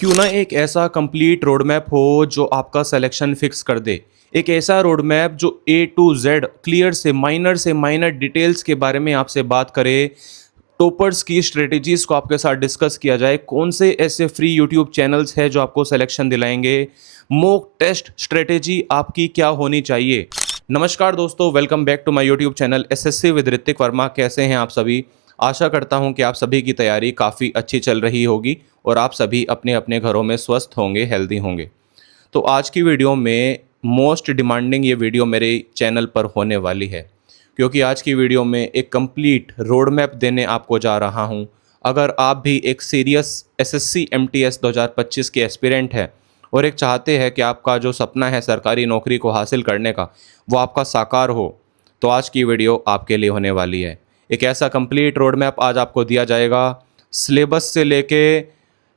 क्यों ना एक ऐसा कंप्लीट रोड मैप हो जो आपका सिलेक्शन फिक्स कर दे। एक ऐसा रोड मैप जो ए टू जेड क्लियर से माइनर डिटेल्स के बारे में आपसे बात करे। टॉपर्स की स्ट्रेटेजीज को आपके साथ डिस्कस किया जाए। कौन से ऐसे फ्री यूट्यूब चैनल्स हैं जो आपको सिलेक्शन दिलाएंगे। मॉक टेस्ट स्ट्रेटेजी आपकी क्या होनी चाहिए। नमस्कार दोस्तों, welcome back to my YouTube channel SSC with Hrithik Verma. कैसे हैं आप सभी। आशा करता हूं कि आप सभी की तैयारी काफ़ी अच्छी चल रही होगी और आप सभी अपने अपने घरों में स्वस्थ होंगे, हेल्दी होंगे। तो आज की वीडियो में मोस्ट डिमांडिंग ये वीडियो मेरे चैनल पर होने वाली है, क्योंकि आज की वीडियो में एक कंप्लीट रोड मैप देने आपको जा रहा हूं। अगर आप भी एक सीरियस एसएससी एमटीएस 2025 के एस्पिरेंट हैं और एक चाहते हैं कि आपका जो सपना है सरकारी नौकरी को हासिल करने का वो आपका साकार हो, तो आज की वीडियो आपके लिए होने वाली है। एक ऐसा कंप्लीट रोड मैप आज आपको दिया जाएगा, सिलेबस से लेके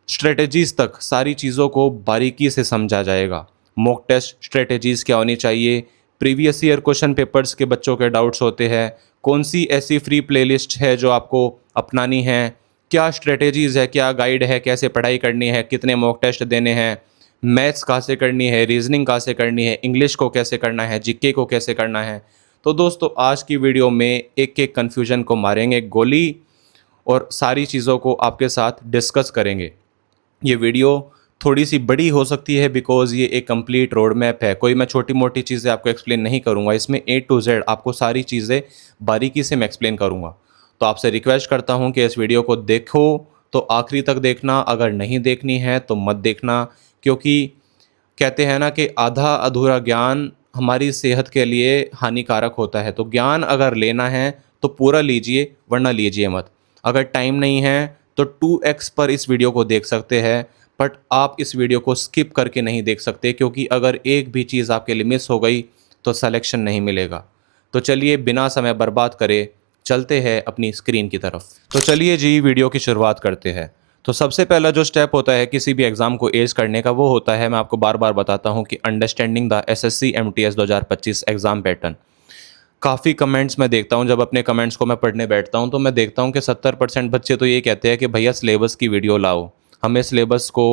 स्ट्रेटजीज तक सारी चीज़ों को बारीकी से समझा जाएगा। मॉक टेस्ट स्ट्रेटजीज क्या होनी चाहिए, प्रीवियस ईयर क्वेश्चन पेपर्स के बच्चों के डाउट्स होते हैं, कौन सी ऐसी फ्री प्लेलिस्ट है जो आपको अपनानी है, क्या स्ट्रेटजीज है, क्या गाइड है, कैसे पढ़ाई करनी है, कितने मॉक टेस्ट देने हैं, मैथ्स कहाँ से करनी है, रीजनिंग कहाँ से करनी है, इंग्लिश को कैसे करना है, जीके को कैसे करना है। तो दोस्तों आज की वीडियो में एक एक कन्फ्यूजन को मारेंगे गोली और सारी चीज़ों को आपके साथ डिस्कस करेंगे। ये वीडियो थोड़ी सी बड़ी हो सकती है बिकॉज़ ये एक कंप्लीट रोड मैप है। कोई मैं छोटी मोटी चीज़ें आपको एक्सप्लेन नहीं करूँगा, इसमें ए टू जेड आपको सारी चीज़ें बारीकी से मैं एक्सप्लेन करूँगा। तो आपसे रिक्वेस्ट करता हूँ कि इस वीडियो को देखो तो आखिरी तक देखना, अगर नहीं देखनी है तो मत देखना, क्योंकि कहते हैं ना कि आधा अधूरा ज्ञान हमारी सेहत के लिए हानिकारक होता है। तो ज्ञान अगर लेना है तो पूरा लीजिए, वरना लीजिए मत। अगर टाइम नहीं है तो 2x पर इस वीडियो को देख सकते हैं, बट आप इस वीडियो को स्किप करके नहीं देख सकते, क्योंकि अगर एक भी चीज़ आपके लिए मिस हो गई तो सिलेक्शन नहीं मिलेगा। तो चलिए बिना समय बर्बाद करे चलते हैं अपनी स्क्रीन की तरफ। तो चलिए जी वीडियो की शुरुआत करते हैं। तो सबसे पहला जो स्टेप होता है किसी भी एग्ज़ाम को एज करने का, वो होता है, मैं आपको बार बार बताता हूँ, कि understanding the assessee MTS 2025 exam pattern. काफ़ी कमेंट्स मैं देखता हूँ, जब अपने कमेंट्स को मैं पढ़ने बैठता हूँ तो मैं देखता हूँ कि 70% बच्चे तो ये कहते हैं कि भैया सिलेबस की वीडियो लाओ, हमें सिलेबस को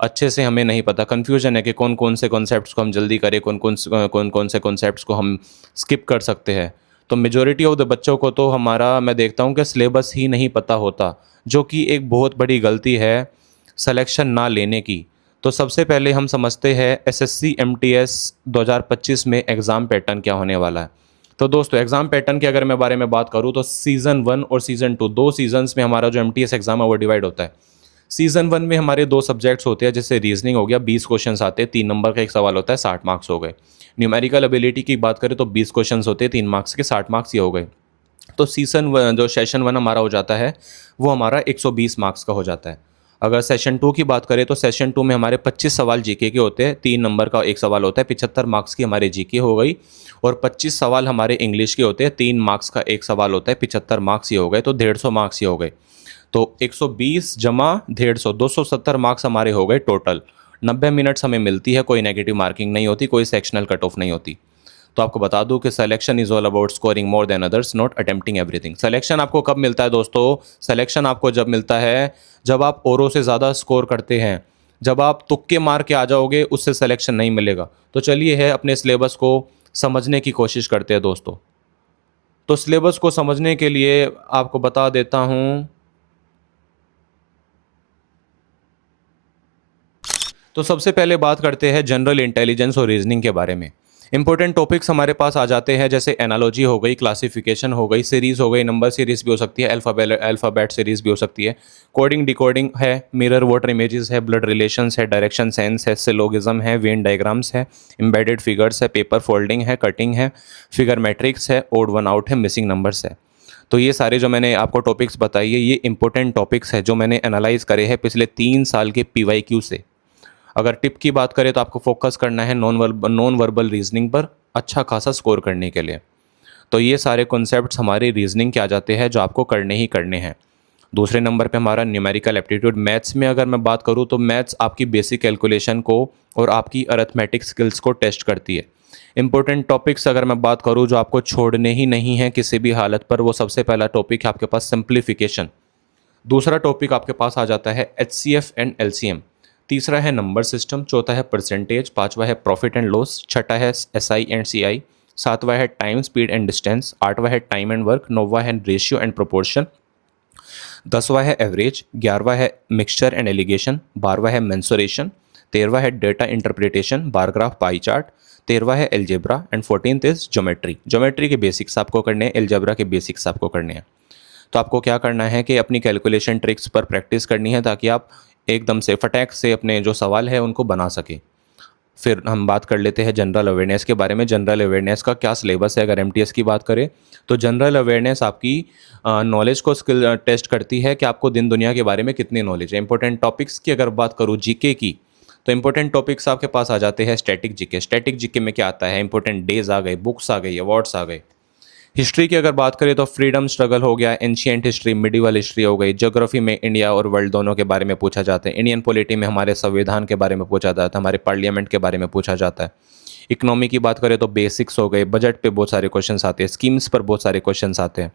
अच्छे से हमें नहीं पता, कन्फ्यूजन है कि कौन कौन से कॉन्सेप्ट्स को हम जल्दी करें, कौन कौन से कॉन्सेप्ट्स को हम स्किप कर सकते हैं। तो मेजोरिटी ऑफ द बच्चों को तो हमारा मैं देखता हूँ कि सिलेबस ही नहीं पता होता, जो कि एक बहुत बड़ी गलती है सिलेक्शन ना लेने की। तो सबसे पहले हम समझते हैं एसएससी एमटीएस 2025 में एग्ज़ाम पैटर्न क्या होने वाला है। तो दोस्तों एग्जाम पैटर्न के अगर मैं बारे में बात करूँ तो सीज़न 1 और सीज़न 2 दो सीजन्स में हमारा जो एमटीएस एग्जाम है वो डिवाइड होता है। सीज़न 1 में हमारे दो सब्जेक्ट्स होते हैं, जैसे रीजनिंग हो गया, 20 क्वेश्चंस आते हैं, 3 नंबर का एक सवाल होता है, 60 मार्क्स हो गए। न्यूमेरिकल एबिलिटी की बात करें तो 20 क्वेश्चंस होते हैं, 3 मार्क्स के, 60 मार्क्स ये हो गए। तो जो सेशन 1 हमारा हो जाता है वो हमारा 120 मार्क्स का हो जाता है। अगर सेशन 2 की बात करें तो सेशन 2 में हमारे 25 सवाल जीके के होते हैं, 3 नंबर का एक सवाल होता है, 75 मार्क्स की हमारे जीके हो गई। और 25 सवाल हमारे इंग्लिश के होते हैं, 3 मार्क्स का एक सवाल होता है, 75 मार्क्स ये हो गए, तो 150 मार्क्स ये हो गए। तो 120 जमा 150, 270 मार्क्स हमारे हो गए टोटल। 90 मिनट्स हमें मिलती है, कोई नेगेटिव मार्किंग नहीं होती, कोई सेक्शनल कट ऑफ नहीं होती। तो आपको बता दूं कि selection is all about scoring more than others, not attempting everything. Selection आपको कब मिलता है दोस्तों? सिलेक्शन आपको जब मिलता है जब आप औरों से ज़्यादा स्कोर करते हैं। जब आप तुक्के मार के आ जाओगे उससे सिलेक्शन नहीं मिलेगा। तो चलिए है अपने सिलेबस को समझने की कोशिश करते हैं दोस्तों। तो सिलेबस को समझने के लिए आपको बता देता हूँ। तो सबसे पहले बात करते हैं जनरल इंटेलिजेंस और रीजनिंग के बारे में। इंपॉर्टेंट टॉपिक्स हमारे पास आ जाते हैं, जैसे एनालॉजी हो गई, क्लासिफिकेशन हो गई, सीरीज हो गई, नंबर सीरीज भी हो सकती है, अल्फ़ाबेट सीरीज भी हो सकती है, कोडिंग डिकोडिंग है, मिरर वाटर इमेजेस है, ब्लड रिलेशंस है, डायरेक्शन सेंस है, सिलोगिज्म है, वेन डायग्राम्स है, एम्बेडेड फिगर्स है, पेपर फोल्डिंग है, कटिंग है, फिगर मैट्रिक्स है, ओड वन आउट है, मिसिंग नंबर्स है। तो ये सारे जो मैंने आपको टॉपिक्स बताई है ये इंपॉर्टेंट टॉपिक्स है जो मैंने एनालाइज करे हैं पिछले 3 साल के पीवाईक्यू से। अगर टिप की बात करें तो आपको फोकस करना है नॉन वर्बल रीजनिंग पर अच्छा खासा स्कोर करने के लिए। तो ये सारे कॉन्सेप्ट्स हमारे रीजनिंग के आ जाते हैं जो आपको करने ही करने हैं। दूसरे नंबर पे हमारा न्यूमेरिकल एप्टीट्यूड। मैथ्स में अगर मैं बात करूँ तो मैथ्स आपकी बेसिक कैलकुलेशन को और आपकी अरिथमेटिक स्किल्स को टेस्ट करती है। इंपॉर्टेंट टॉपिक्स अगर मैं बात करूँ जो आपको छोड़ने ही नहीं है किसी भी हालत पर, वो सबसे पहला टॉपिक है आपके पास सिंप्लीफिकेशन। दूसरा टॉपिक आपके पास आ जाता है एचसीएफ एंड एलसीएम। तीसरा है नंबर सिस्टम, चौथा है परसेंटेज, पांचवा है प्रॉफिट एंड लॉस, छठा है एसआई एंड सीआई, सातवा है टाइम स्पीड एंड डिस्टेंस, आठवा है टाइम एंड वर्क, नौवा है रेशियो एंड प्रोपोर्शन, 10वां है एवरेज, 11वां है मिक्सचर एंड एलिगेशन, 12वां है मेंसुरेशन, 13वां है data interpretation, bar graph, pie chart, 13वां है algebra and 14th is geometry. Geometry के बेसिक्स आपको करने हैं, एलजेब्रा के बेसिक्स आपको करने हैं। तो आपको क्या करना है कि अपनी कैलकुलेशन ट्रिक्स पर प्रैक्टिस करनी है ताकि आप एकदम से फटाक से अपने जो सवाल है उनको बना सकें। फिर हम बात कर लेते हैं जनरल अवेयरनेस के बारे में। जनरल अवेयरनेस का क्या सिलेबस है अगर एमटीएस की बात करें तो जनरल अवेयरनेस आपकी नॉलेज को स्किल टेस्ट करती है कि आपको दिन दुनिया के बारे में कितनी नॉलेज है। इंपॉर्टेंट टॉपिक्स की अगर बात करूँ जीके की, तो इंपॉर्टेंट टॉपिक्स आपके पास आ जाते हैं स्टैटिक जीके। स्टैटिक जीके में क्या आता है, इंपॉर्टेंट डेज आ गए, बुक्स आ गई, अवार्ड्स आ गए। हिस्ट्री की अगर बात करें तो फ्रीडम स्ट्रगल हो गया, एंशियंट हिस्ट्री, मिडिवल हिस्ट्री हो गई। ज्योग्राफी में इंडिया और वर्ल्ड दोनों के बारे में पूछा जाता है। इंडियन पॉलिटी में हमारे संविधान के बारे में पूछा जाता है, हमारे पार्लियामेंट के बारे में पूछा जाता है। इकोनॉमी की बात करें तो बेसिक्स हो गए, बजट पे बहुत सारे क्वेश्चंस आते हैं, स्कीम्स पर बहुत सारे क्वेश्चंस आते हैं।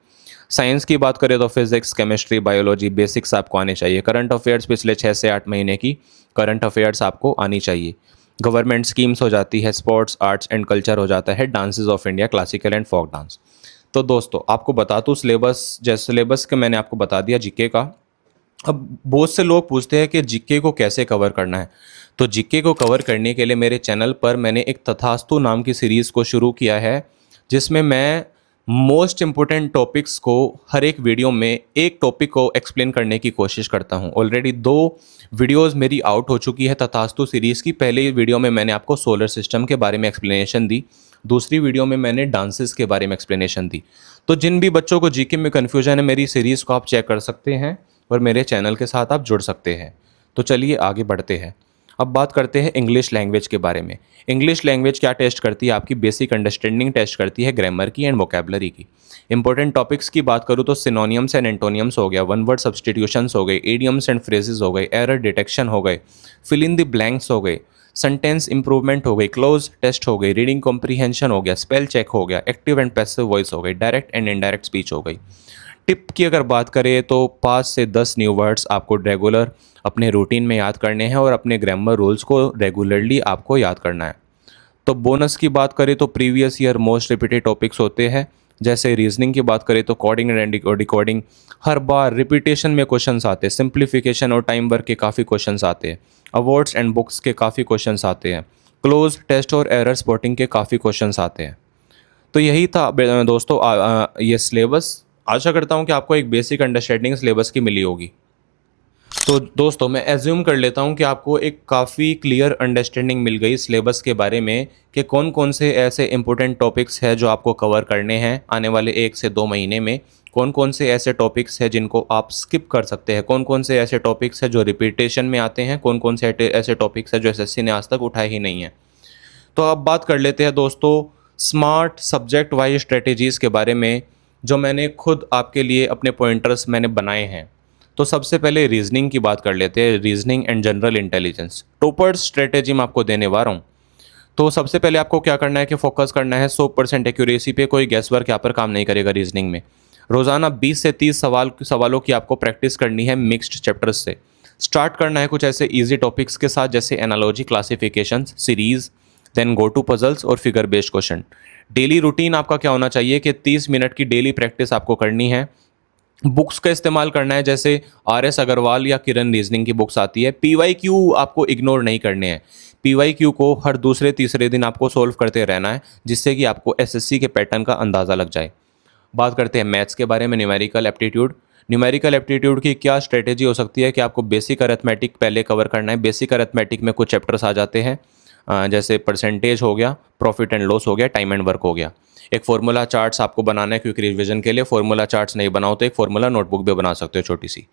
साइंस की बात करें तो फिजिक्स, केमिस्ट्री, बायोलॉजी, बेसिक्स आपको आने चाहिए। करंट अफेयर्स पिछले 6 से 8 महीने की करंट अफेयर्स आपको आनी चाहिए। गवर्नमेंट स्कीम्स हो जाती है, स्पोर्ट्स, आर्ट्स एंड कल्चर हो जाता है, dances of India, classical and folk dance. तो दोस्तों आपको बता दूँ सिलेबस, जैसे सिलेबस के मैंने आपको बता दिया जीके का। अब बहुत से लोग पूछते हैं कि जीके को कैसे कवर करना है। तो जीके को कवर करने के लिए मेरे चैनल पर मैंने एक तथास्तु नाम की सीरीज़ को शुरू किया है, जिसमें मैं मोस्ट इम्पोर्टेंट टॉपिक्स को हर एक वीडियो में एक टॉपिक को एक्सप्लेन करने की कोशिश करता हूं। ऑलरेडी 2 वीडियोस मेरी आउट हो चुकी है तथास्तु सीरीज़ की। पहले वीडियो में मैंने आपको सोलर सिस्टम के बारे में एक्सप्लेनेशन दी, दूसरी वीडियो में मैंने डांसेस के बारे में एक्सप्लेनेशन दी। तो जिन भी बच्चों को जीके में कन्फ्यूजन है, मेरी सीरीज़ को आप चेक कर सकते हैं और मेरे चैनल के साथ आप जुड़ सकते हैं। तो चलिए आगे बढ़ते हैं। अब बात करते हैं इंग्लिश लैंग्वेज के बारे में। इंग्लिश लैंग्वेज क्या टेस्ट करती है, आपकी बेसिक अंडरस्टैंडिंग टेस्ट करती है ग्रामर की एंड वोकैबलरी की। इंपॉर्टेंट टॉपिक्स की बात करूँ तो सिनोनियम्स एंड एंटोनियम्स हो गया, वन वर्ड सब्सटीट्यूशंस हो गए, इडियम्स एंड फ्रेजेस हो गए, एरर डिटेक्शन हो गए, फिल इन द ब्लैंक्स हो गए, सेंटेंस इंप्रूवमेंट हो गई, क्लोज टेस्ट हो गई, रीडिंग कॉम्प्रीहेंशन हो गया, स्पेल चेक हो गया, एक्टिव एंड पैसिव वॉइस हो गई, डायरेक्ट एंड इनडायरेक्ट स्पीच हो गई। टिप की अगर बात करें तो 5 से 10 न्यू वर्ड्स आपको रेगुलर अपने रूटीन में याद करने हैं और अपने ग्रामर रूल्स को रेगुलरली आपको याद करना है। तो बोनस की बात करें तो previous year most repeated topics होते हैं। जैसे रीजनिंग की बात करें तो coding and decoding, her bar repetition में क्वेश्चंस आते हैं। सिंप्लीफिकेशन और टाइम वर्क के काफ़ी क्वेश्चंस आते हैं। अवार्ड्स एंड बुक्स के काफ़ी क्वेश्चंस आते हैं। क्लोज टेस्ट और एरर स्पॉटिंग के काफ़ी क्वेश्चंस आते हैं। तो यही था दोस्तों ये सिलेबस। आशा करता हूँ कि आपको एक बेसिक अंडरस्टैंडिंग सिलेबस की मिली होगी। तो दोस्तों मैं एज्यूम कर लेता हूँ कि आपको एक काफ़ी क्लियर अंडरस्टैंडिंग मिल गई सिलेबस के बारे में कि कौन कौन से ऐसे इंपॉर्टेंट टॉपिक्स हैं जो आपको कवर करने हैं आने वाले 1 से 2 महीने में। कौन कौन से ऐसे टॉपिक्स हैं जिनको आप स्किप कर सकते हैं, कौन कौन से ऐसे टॉपिक्स हैं जो रिपीटेशन में आते हैं, कौन कौन से ऐसे टॉपिक्स हैं जो एसएससी ने आज तक उठाए ही नहीं हैं। तो अब बात कर लेते हैं दोस्तों स्मार्ट सब्जेक्ट वाइज स्ट्रेटेजीज़ के बारे में, जो मैंने खुद आपके लिए अपने पॉइंटर्स मैंने बनाए हैं। तो सबसे पहले रीजनिंग की बात कर लेते हैं, reasoning and general intelligence toppers strategy मैं आपको देने वाला हूँ। तो सबसे पहले आपको क्या करना है कि फोकस करना है 100% एक्यूरेसी पे, कोई गैस वर्क यहाँ पर काम नहीं करेगा रीजनिंग में। रोज़ाना 20 से 30 सवालों की आपको प्रैक्टिस करनी है मिक्स्ड चैप्टर्स से। स्टार्ट करना है कुछ ऐसे इजी टॉपिक्स के साथ जैसे analogy, classification, series, then go to puzzles और figure based question. Daily routine आपका क्या होना चाहिए कि 30 मिनट की डेली प्रैक्टिस आपको करनी है। बुक्स का इस्तेमाल करना है, जैसे आर एस अग्रवाल या किरण रीजनिंग की बुक्स आती है। PYQ आपको इग्नोर नहीं करने हैं। PYQ को हर दूसरे तीसरे दिन आपको सोल्व करते रहना है, जिससे कि आपको एसएससी के पैटर्न का अंदाज़ा लग जाए। बात करते हैं मैथ्स के बारे में, न्यूमेरिकल एप्टीट्यूड। न्यूमेरिकल एप्टीट्यूड की क्या स्ट्रेटेजी हो सकती है कि आपको बेसिक अरिथमेटिक पहले कवर करना है। बेसिक अरिथमेटिक में कुछ चैप्टर्स आ जाते हैं, जैसे परसेंटेज हो गया, प्रॉफिट एंड लॉस हो गया, टाइम एंड वर्क हो गया। एक फार्मूला चार्ट्स आपको बनाना है क्योंकि रिवीजन के लिए। फार्मूला चार्ट्स नहीं बनाओ तो एक फार्मूला नोटबुक भी बना सकते हो छोटी सी।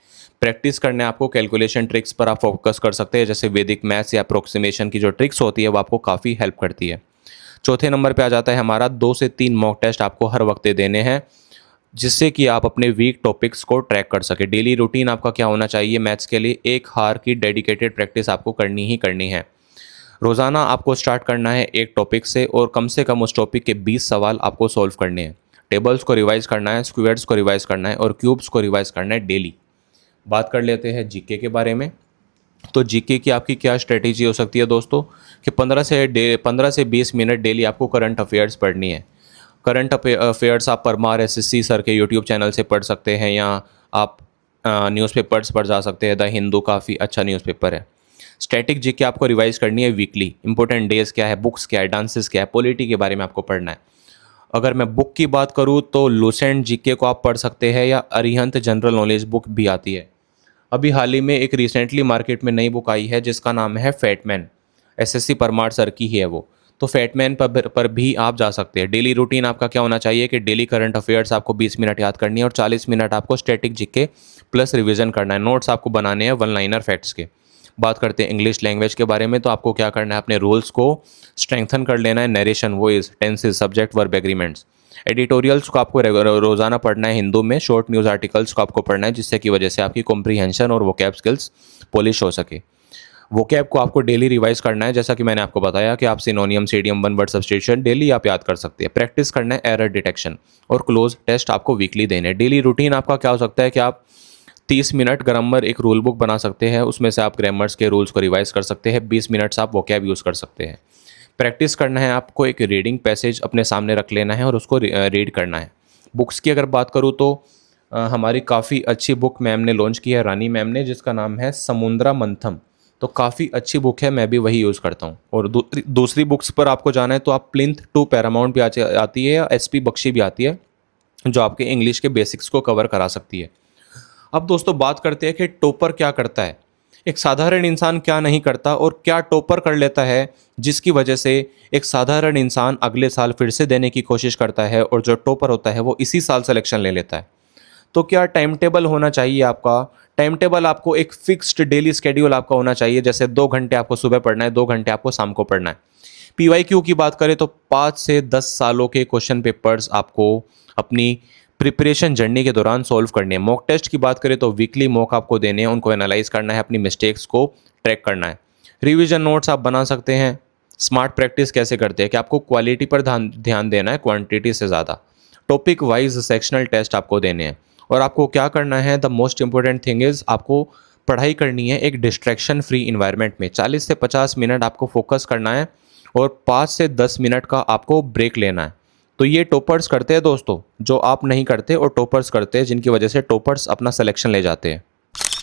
प्रैक्टिस करने आपको कैलकुलेशन ट्रिक्स पर आप फोकस कर सकते हैं, जैसे वैदिक मैथ्स या अप्रोक्सीमेशन की जो ट्रिक्स होती है वो आपको काफ़ी हेल्प करती है। चौथे नंबर पे आ जाता है हमारा 2 से 3 मॉक टेस्ट आपको हर वक्त देने हैं, जिससे कि आप अपने वीक टॉपिक्स को ट्रैक कर सके। डेली रूटीन आपका क्या होना चाहिए मैथ्स के लिए, 1 हार की डेडिकेटेड प्रैक्टिस आपको करनी ही करनी है। रोज़ाना आपको स्टार्ट करना है एक टॉपिक से और कम से कम उस टॉपिक के 20 सवाल आपको सॉल्व करने हैं। टेबल्स को रिवाइज करना है, स्क्वायर्स को रिवाइज करना है और क्यूब्स को रिवाइज करना है डेली। बात कर लेते हैं जीके के बारे में। तो जीके की आपकी क्या स्ट्रेटेजी हो सकती है दोस्तों, कि 15 से 20 मिनट डेली आपको करंट अफेयर्स पढ़नी है। करंट अफेयर्स आप परमार एसएससी सर के यूट्यूब चैनल से पढ़ सकते हैं, या आप न्यूज़पेपर्स पर जा सकते हैं। द हिंदू काफ़ी अच्छा न्यूज़पेपर है। स्टैटिक जीके आपको रिवाइज करनी है वीकली। इंपॉर्टेंट डेज क्या है, बुक्स क्या है, डांसेस क्या है, पॉलिटी के बारे में आपको पढ़ना है। अगर मैं बुक की बात करूँ तो लूसेंट जीके को आप पढ़ सकते हैं, या अरिहंत जनरल नॉलेज बुक भी आती है। अभी हाल ही में एक रिसेंटली मार्केट में नई बुक आई है जिसका नाम है फैटमैन, एसएससी परमार सर की ही है वो। तो फैटमैन पर भी आप जा सकते हैं। डेली रूटीन आपका क्या होना चाहिए कि डेली करंट अफेयर्स आपको 20 मिनट याद करनी है, और 40 मिनट आपको स्टैटिक जीके प्लस रिवीजन करना है। नोट्स आपको बनाने हैं वन लाइनर फैक्ट्स के। बात करते हैं इंग्लिश लैंग्वेज के बारे में, तो आपको क्या करना है, अपने रूल्स को स्ट्रेंथन कर लेना है। Narration, voice, tenses, subject, verb agreements. Editorials को आपको रोज़ाना पढ़ना है हिंदू में। शॉर्ट न्यूज़ आर्टिकल्स को आपको पढ़ना है, जिससे की वजह से आपकी कॉम्प्रीहेंशन और वोकैब स्किल्स पॉलिश हो सके। वोकैब को आपको डेली रिवाइज करना है, जैसा कि मैंने आपको बताया कि आप synonym, idiom, one word substitution daily आप याद कर सकते हैं। प्रैक्टिस करना है एरर डिटेक्शन, और क्लोज टेस्ट आपको वीकली देने हैं। डेली रूटीन आपका क्या हो सकता है कि आप 30 मिनट ग्रामर एक रूल बुक बना सकते हैं, उसमें से आप ग्रामर्स के रूल्स को रिवाइज कर सकते हैं। 20 मिनट्स आप वोकैब यूज़ कर सकते हैं। प्रैक्टिस करना है आपको, एक रीडिंग पैसेज अपने सामने रख लेना है और उसको रीड करना है। बुक्स की अगर बात करूँ तो हमारी काफ़ी अच्छी बुक मैम ने लॉन्च की है, रानी मैम ने, जिसका नाम है समुद्रा मंथम। तो काफ़ी अच्छी बुक है, मैं भी वही यूज़ करता हूँ। और दूसरी बुक्स पर आपको जाना है तो आप प्लिंथ टू पैरामाउंट भी आती है, या एसपी बख्शी भी आती है, जो आपके इंग्लिश के बेसिक्स को कवर करा सकती है। अब दोस्तों बात करते हैं कि टॉपर क्या करता है, एक साधारण इंसान क्या नहीं करता, और क्या टॉपर कर लेता है जिसकी वजह से एक साधारण इंसान अगले साल फिर से देने की कोशिश करता है, और जो टॉपर होता है वो इसी साल सिलेक्शन ले लेता है। तो क्या टाइम टेबल होना चाहिए आपका। टाइम टेबल आपको एक फिक्स्ड डेली स्केड्यूल आपका होना चाहिए, जैसे 2 घंटे आपको सुबह पढ़ना है, 2 घंटे आपको शाम को पढ़ना है। पीवाईक्यू की बात करें तो 5 से 10 सालों के क्वेश्चन पेपर्स आपको अपनी प्रिपरेशन जर्नी के दौरान सॉल्व करने हैं। मॉक टेस्ट की बात करें तो वीकली मॉक आपको देने हैं, उनको एनालाइज करना है, अपनी मिस्टेक्स को ट्रैक करना है। रिवीजन नोट्स आप बना सकते हैं। स्मार्ट प्रैक्टिस कैसे करते हैं कि आपको क्वालिटी पर ध्यान ध्यान देना है, क्वांटिटी से ज़्यादा। टॉपिक वाइज सेक्शनल टेस्ट आपको देने हैं। और आपको क्या करना है, the most important thing is आपको पढ़ाई करनी है एक डिस्ट्रैक्शन फ्री इन्वायरमेंट में। 40 से 50 मिनट आपको फोकस करना है, और 5 से 10 मिनट का आपको ब्रेक लेना है। तो ये टॉपर्स करते हैं दोस्तों, जो आप नहीं करते, और टॉपर्स करते हैं जिनकी वजह से टॉपर्स अपना सिलेक्शन ले जाते हैं।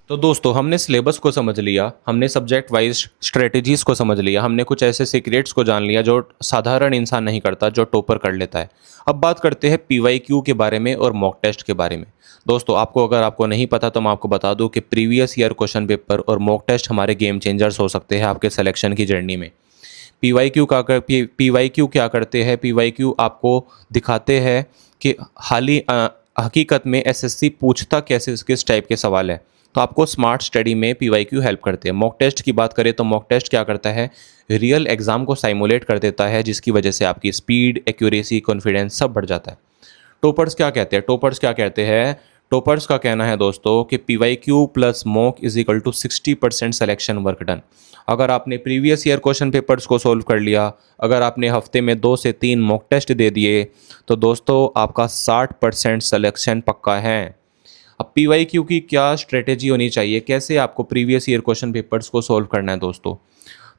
तो दोस्तों हमने सिलेबस को समझ लिया, हमने सब्जेक्ट वाइज स्ट्रेटजीज को समझ लिया, हमने कुछ ऐसे सीक्रेट्स को जान लिया जो साधारण इंसान नहीं करता, जो टॉपर कर लेता है। अब बात करते हैं पीवाईक्यू के बारे में और मॉक टेस्ट के बारे में। दोस्तों अगर आपको नहीं पता तो मैं आपको बता दूं कि प्रीवियस ईयर क्वेश्चन पेपर और मॉक टेस्ट हमारे गेम चेंजर्स हो सकते हैं आपके सिलेक्शन की जर्नी में। पीवाईक्यू क्या करते हैं, पीवाईक्यू आपको दिखाते हैं कि हकीकत में एसएससी पूछता कैसे, किस टाइप के सवाल है। तो आपको स्मार्ट स्टडी में पीवाईक्यू हेल्प करते हैं। मॉक टेस्ट की बात करें तो मॉक टेस्ट क्या करता है, रियल एग्जाम को साइमुलेट कर देता है, जिसकी वजह से आपकी स्पीड, एक्यूरेसी, कॉन्फिडेंस सब बढ़ जाता है। टॉपर्स क्या कहते हैं, टॉपर्स का कहना है दोस्तों कि PYQ plus mock is equal to 60% selection work done. अगर आपने प्रीवियस ईयर क्वेश्चन पेपर्स को सोल्व कर लिया, अगर आपने हफ्ते में 2 से 3 मॉक टेस्ट दे दिए, तो दोस्तों आपका 60% सिलेक्शन पक्का है। अब पीवाईक्यू की क्या स्ट्रेटेजी होनी चाहिए, कैसे आपको प्रीवियस ईयर क्वेश्चन पेपर्स को सोल्व करना है दोस्तों।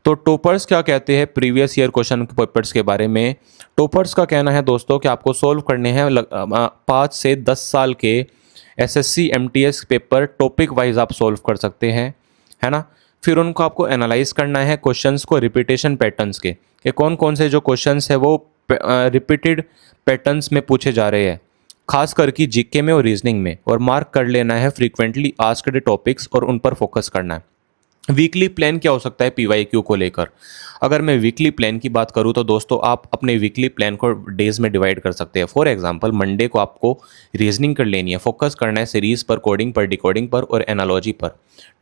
तो टॉपर्स क्या कहते हैं प्रीवियस ईयर क्वेश्चन पेपर्स के बारे में। टॉपर्स का कहना है दोस्तों कि आपको सोल्व करने हैं 5 से 10 साल के SSC MTS paper, topic wise आप सोल्व कर सकते हैं, है ना। फिर उनको आपको एनालाइज करना है क्वेश्चंस को रिपीटेशन पैटर्न्स के, कि कौन कौन से जो क्वेश्चंस है वो रिपीटेड पैटर्न्स में पूछे जा रहे हैं, खास करके जीके में और रीजनिंग में, और मार्क कर लेना है फ्रीक्वेंटली आस्क्ड टॉपिक्स और उन पर फोकस करना है। वीकली प्लान क्या हो सकता है पीवाईक्यू को लेकर। अगर मैं वीकली प्लान की बात करूं तो दोस्तों आप अपने वीकली प्लान को डेज में डिवाइड कर सकते हैं। फॉर एग्जांपल मंडे को आपको रीजनिंग कर लेनी है, फोकस करना है सीरीज पर, कोडिंग पर, डिकोडिंग पर और एनालॉजी पर।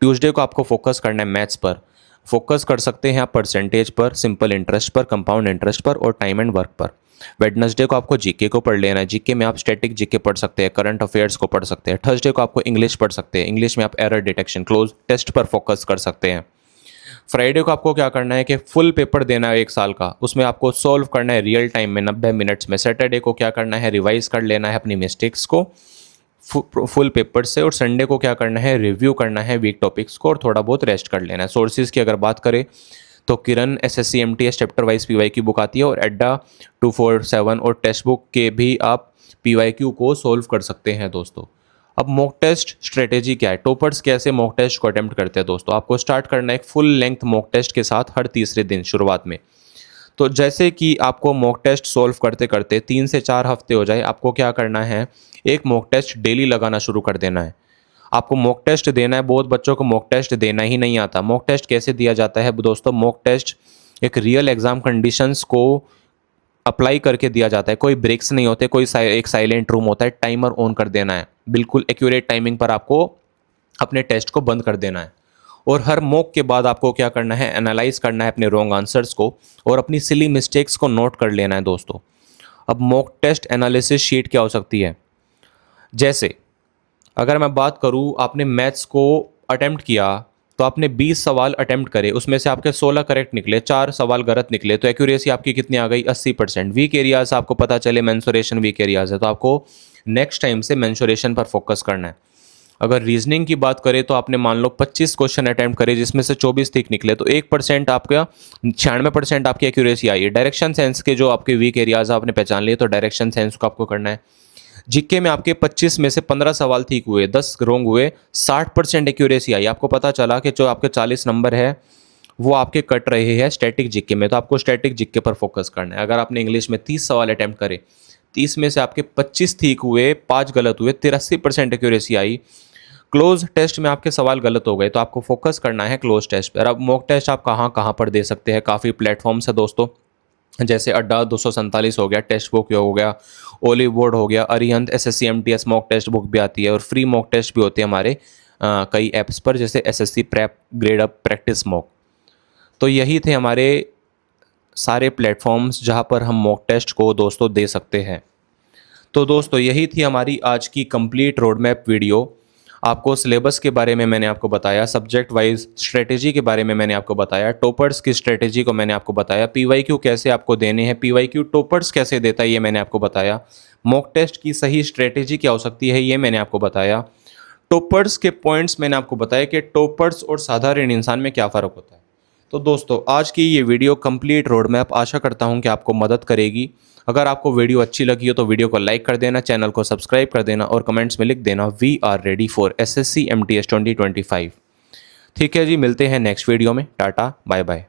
ट्यूसडे को आपको फोकस करना है मैथ्स पर, फोकस कर सकते हैं आप परसेंटेज पर, सिंपल इंटरेस्ट पर, कंपाउंड इंटरेस्ट पर और टाइम एंड वर्क पर। वेडनेसडे को आपको जीके को पढ़ लेना है, जीके में आप स्टैटिक जीके पढ़ सकते हैं, करंट अफेयर्स को पढ़ सकते हैं। थर्सडे को आपको इंग्लिश पढ़ सकते हैं, इंग्लिश में आप एरर डिटेक्शन, क्लोज टेस्ट पर फोकस कर सकते हैं। फ्राइडे को आपको क्या करना है कि फुल पेपर देना है 1 साल का, उसमें आपको सॉल्व करना है रियल टाइम में 90 मिनट्स में। सैटरडे को क्या करना है, रिवाइज कर लेना है अपनी मिस्टेक्स को। फुल पेपर से, और संडे को क्या करना है, रिव्यू करना है वीक टॉपिक्स को और थोड़ा बहुत रेस्ट कर लेना है। सोर्सेज की अगर बात करें तो Kiran SSC MTS chapter wise PY की बुक आती है, और एड्डा 247 और टेक्स्ट बुक के भी आप पीवाईक्यू को सोल्व कर सकते हैं दोस्तों। अब मॉक टेस्ट स्ट्रेटेजी क्या है, टॉपर्स कैसे मॉक टेस्ट को अटेम्प्ट करते हैं दोस्तों। आपको स्टार्ट करना है एक फुल लेंथ मॉक टेस्ट के साथ हर तीसरे दिन शुरुआत में। तो जैसे कि आपको मॉक टेस्ट सॉल्व करते करते 3 से 4 हफ्ते हो जाए, आपको क्या करना है, एक मॉक टेस्ट डेली लगाना शुरू कर देना है। आपको मॉक टेस्ट देना है। बहुत बच्चों को मॉक टेस्ट देना ही नहीं आता। मॉक टेस्ट कैसे दिया जाता है दोस्तों, मॉक टेस्ट एक रियल एग्जाम कंडीशंस को अप्लाई करके दिया जाता है। कोई ब्रेक्स नहीं होते, कोई एक साइलेंट रूम होता है, टाइमर ऑन कर देना है, बिल्कुल एक्यूरेट टाइमिंग पर आपको अपने टेस्ट को बंद कर देना है। और हर मॉक के बाद आपको क्या करना है, एनालाइज करना है अपने रॉन्ग आंसर्स को और अपनी सिली मिस्टेक्स को नोट कर लेना है दोस्तों। अब मॉक टेस्ट एनालिसिस शीट क्या हो सकती है, जैसे अगर मैं बात करूं, आपने मैथ्स को अटेम्प्ट किया तो आपने 20 सवाल अटेम्प्ट करे, उसमें से आपके 16 करेक्ट निकले, 4 सवाल गलत निकले, तो एक्यूरेसी आपकी कितनी आ गई, 80%। वीक एरियाज आपको पता चले मेंसुरेशन वीक एरियाज है, तो आपको नेक्स्ट टाइम से मेंसुरेशन पर फोकस करना है। अगर रीजनिंग की बात करें तो आपने मान लो 25 क्वेश्चन अटेम्प्ट करे जिसमें से 24 ठीक निकले, तो 1% आपका 96% आपकी एक्यूरेसी आई है। डायरेक्शन सेंस के जो आपके वीक एरियाज आपने पहचान लिए, तो डायरेक्शन सेंस को आपको करना है। जीके में आपके 25 में से 15 सवाल ठीक हुए, 10 रोंग हुए, 60% एक्यूरेसी आई। आपको पता चला कि जो आपके 40 नंबर है वो आपके कट रहे हैं स्टैटिक जीके में, तो आपको स्टैटिक जीके पर फोकस करना है। अगर आपने इंग्लिश में 30 सवाल अटैम्प्ट करे, 30 में से आपके 25 ठीक हुए, 5 गलत हुए, 83% एक्यूरेसी आई। क्लोज टेस्ट में आपके सवाल गलत हो गए, तो आपको फोकस करना है क्लोज टेस्ट पर। अब मॉक टेस्ट आप कहाँ कहाँ पर दे सकते हैं, काफ़ी प्लेटफॉर्म्स है दोस्तों, जैसे अड्डा 247 हो गया, टेस्ट बुक हो गया, ओलिव बोर्ड हो गया, Arihant SSC MTS mock test book भी आती है, और फ्री मॉक टेस्ट भी होते हैं हमारे कई ऐप्स पर, जैसे SSC prep, grade up, practice mock. तो यही थे हमारे सारे प्लेटफॉर्म्स जहां पर हम मॉक टेस्ट को दोस्तों दे सकते हैं। तो दोस्तों यही थी हमारी आज की कंप्लीट रोड मैप वीडियो। आपको सिलेबस के बारे में मैंने आपको बताया, सब्जेक्ट वाइज स्ट्रेटेजी के बारे में मैंने आपको बताया, टॉपर्स की स्ट्रेटेजी को मैंने आपको बताया, पीवाईक्यू कैसे आपको देने हैं, पीवाईक्यू टॉपर्स कैसे देता है ये मैंने आपको बताया, मॉक टेस्ट की सही स्ट्रेटेजी क्या हो सकती है ये मैंने आपको बताया, टॉपर्स के पॉइंट्स मैंने आपको बताया कि टॉपर्स और साधारण इंसान में क्या फ़र्क होता है। तो दोस्तों आज की ये वीडियो कंप्लीट रोड मैप आशा करता हूँ कि आपको मदद करेगी। अगर आपको वीडियो अच्छी लगी हो तो वीडियो को लाइक कर देना, चैनल को सब्सक्राइब कर देना और कमेंट्स में लिख देना we are ready for SSC MTS 2025। ठीक है जी, मिलते हैं नेक्स्ट वीडियो में। Tata bye bye.